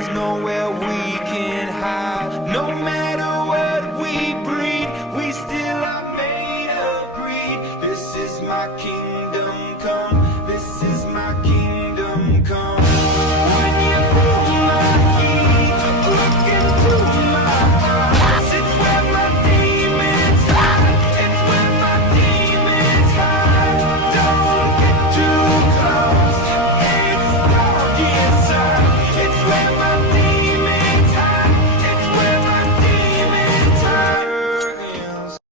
there's nowhere we can hide. No matter what we breed, we still are made of greed. This is my kingdom come.